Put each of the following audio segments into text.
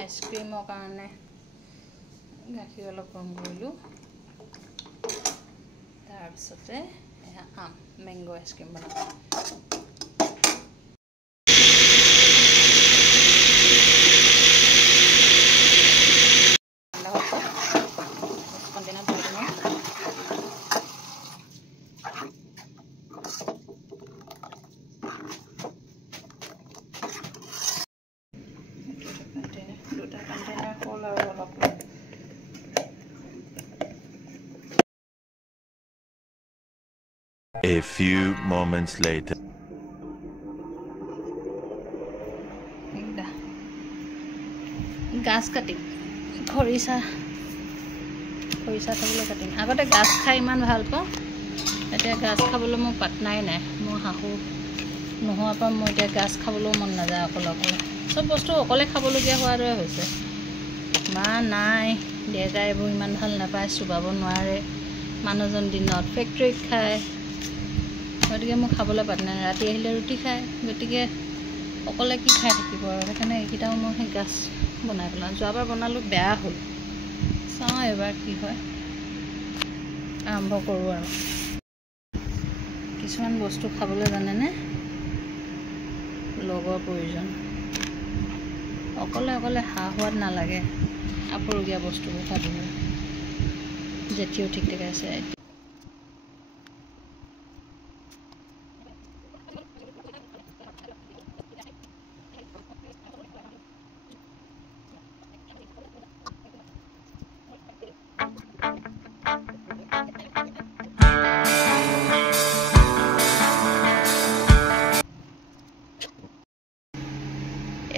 আইসক্ৰীমৰ কাৰণে গাখীৰ অলপ গৰম কৰিলোঁ তাৰপিছতে আম মেংগো আইসক্ৰীম বনালোঁ A few moments later. গাছ কাটিম খৰিচা খাবলৈ কাটিম আগতে গাছ খাই ইমান ভাল পাওঁ এতিয়া গাছ খাবলৈ মোৰ পাটনাই নাই মোৰ শাহু নোহোৱাৰ পৰা মই এতিয়া গাছ খাবলৈও মন নাযায় অকলে চব বস্তু অকলে খাবলগীয়া হোৱাৰ দৰে হৈছে মা নাই দেউতাই এইবোৰ ইমান ভাল নাপায় চুবাব নোৱাৰে মানুহজন দিনত ফেক্টৰীত খায় গতিকে মই খাবলৈ পাটনাই নাই ৰাতি আহিলে ৰুটি খায় গতিকে অকলে কি খাই থাকিব আৰু সেইকাৰণে এইকেইটাও মই সেই গাছ বনাই পেলাওঁ যোৱাবাৰ বনালোঁ বেয়া হ'ল চাওঁ এবাৰ কি হয় আৰম্ভ কৰোঁ আৰু কিছুমান বস্তু খাবলৈ জানেনে লগৰ প্ৰয়োজন অকলে সোৱাদ নালাগে আপুৰুগীয়া বস্তুবোৰ খাবলৈ জেঠিও ঠিক ঠাকে আছে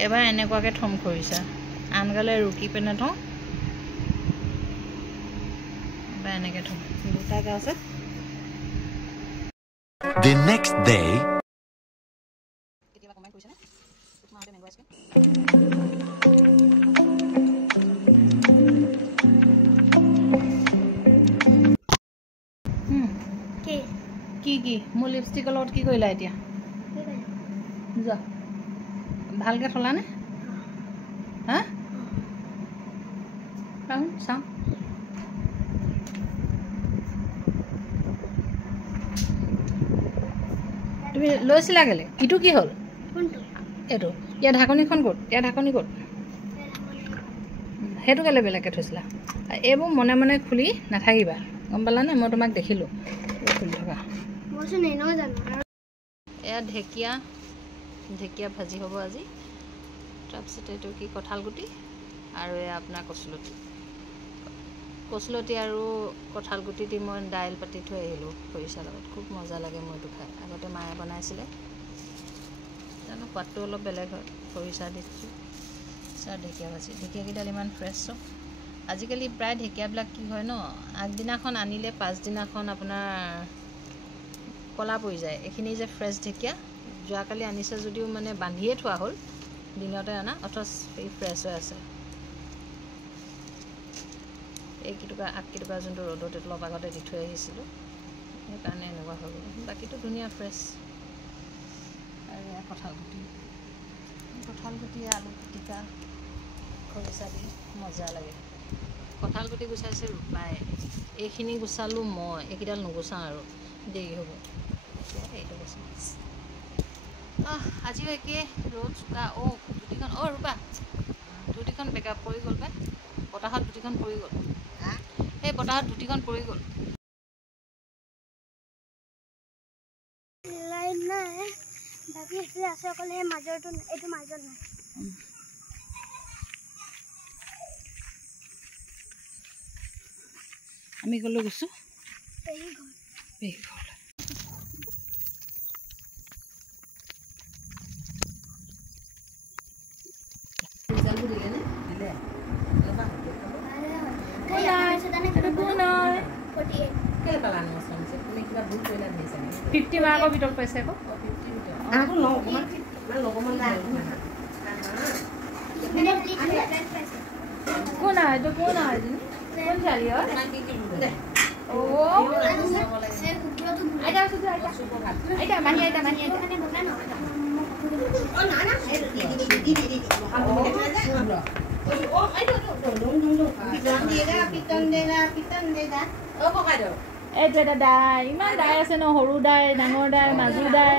এবাৰ এনেকুৱাকৈ থম খৰিচা আনগালে ৰুকি পেনে থওঁ এবাৰ এনেকৈ থম দুটা গাছ The next day. কেতিয়াবা কমেণ্ট কৰিছেনে মাহঁতে মেংগো আইচক্ৰীম কি মোৰ লিপষ্টিকৰ লগত কি কৰিলা এতিয়া যা ভালকৈ থলানে হা চাওঁ তুমি লৈছিলা কেলে ইটো কি হ'ল এইটো ইয়াৰ ঢাকনিখন ক'ত সেইটো কেলে বেলেগকৈ থৈছিলা এইবোৰ মনে মনে খুলি নাথাকিবা গম পালানে মই তোমাক দেখিলোঁ খুলি থকা এয়া ঢেকীয়া ভাজি হ'ব আজি তাৰপিছতে এইটো কি কঁঠাল গুটি আৰু এয়া আপোনাৰ কচুলতি আৰু কঁঠাল গুটি দি মই দাইল পাতি থৈ আহিলোঁ খৰিচাৰ লগত খুব মজা লাগে মই এইটো খাই আগতে মায়ে বনাইছিলে জানো সোৱাদটো অলপ বেলেগ হয় খৰিচা দিছোঁ ঢেকীয়া ভাজি ঢেকীয়াকেইডাল ইমান ফ্ৰেছ চব আজিকালি প্ৰায় ঢেকীয়াবিলাক কি হয় ন আগদিনাখন আনিলে পাছদিনাখন আপোনাৰ কলা পৰি যায় এইখিনি যে ফ্ৰেছ ঢেকীয়া যোৱাকালি আনিছে যদিও মানে বান্ধিয়ে থোৱা হ'ল দিনতে আনা অথচ এই ফ্ৰেছ হৈ আছে আগকেইটুকা যোনটো ৰ'দত অলপ আগতে দি থৈ আহিছিলোঁ সেইকাৰণে এনেকুৱা হৈ গ'ল বাকীটো ধুনীয়া ফ্ৰেছ আৰু কঁঠাল গুটি আলু পিটিকা খৰিচা দি মজা লাগে কঁঠাল গুটি গুচাইছে ৰূপাই এইখিনি গুচালোঁ মই এইকেইডাল নুগুচাওঁ আৰু দেৰি হ'ব এতিয়া এইটো গুচাওঁ আজিও একে ৰ'দ চোকা ধুতিখন ৰূপা ধুতিখন বেকআপ পৰি গ'ল পাই বতাহত ধুতিখন পৰি গ'ল এই বতাহত ধুতিখন পৰি গ'ল লাইন নাই বাকী আছে অকল সেই মাজৰটো এইটো মাজত নাই আমি গ'লো গৈছোঁ ফিফটি মাৰ্কৰ ভিতৰত পাইছে আকৌ কোন এইটো কোন কোন চালি এইটো এটা দাই ইমান দাই আছে ন সৰু দাই ডাঙৰ দাই মাজু দাই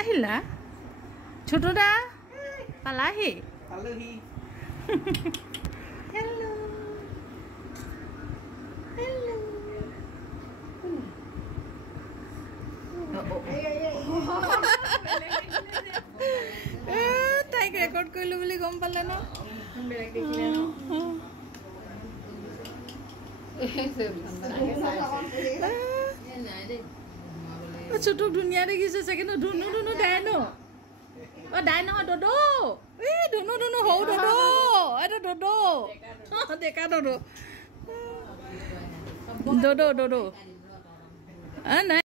আহিলা ছোট দা পালাহি হেল্ল' তাইক ৰেকৰ্ড কৰিলো বুলি গম পালে ন ছোটক ধুনীয়া দেখিছে চাগে ন ধুনু ধুনু দাই ন দাই নহয় দদো এই ধুনু ধুনু সৰু দদো এইটো দদো ডেকা দদো দদো দদো নাই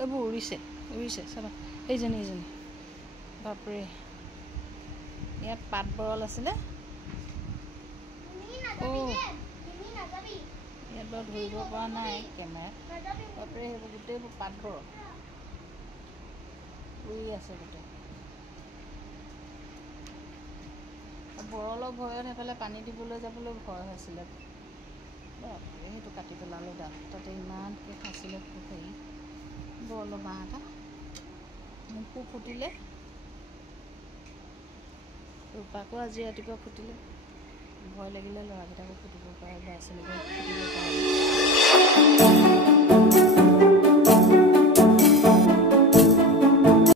এইবোৰ উৰিছে চাবা এইজনী বাপৰে ইয়াত পাত বৰল আছিলে ইয়াত বাৰু ধৰিব পৰা নাই কেমেৰাত বাপৰে সেইবোৰ গোটেইবোৰ পাত বৰল উৰি আছে গোটেই বৰলৰ ভয়ত সেইফালে পানী দিবলৈ যাবলৈ ভয় হৈছিলে বাপৰে সেইটো কাটি পেলালোঁ দাঁত তাতে ইমানকৈ খাইছিলে হেৰি বৰলৰ বাঁহ এটা মোকো ফুটিলে ৰূপাকো আজি ৰাতিপুৱা ফুটিলে ভয় লাগিলে ল'ৰাকেইটাকো ফুটিব পাৰে ল'ৰা ছোৱালীকো ফুটিব পাৰে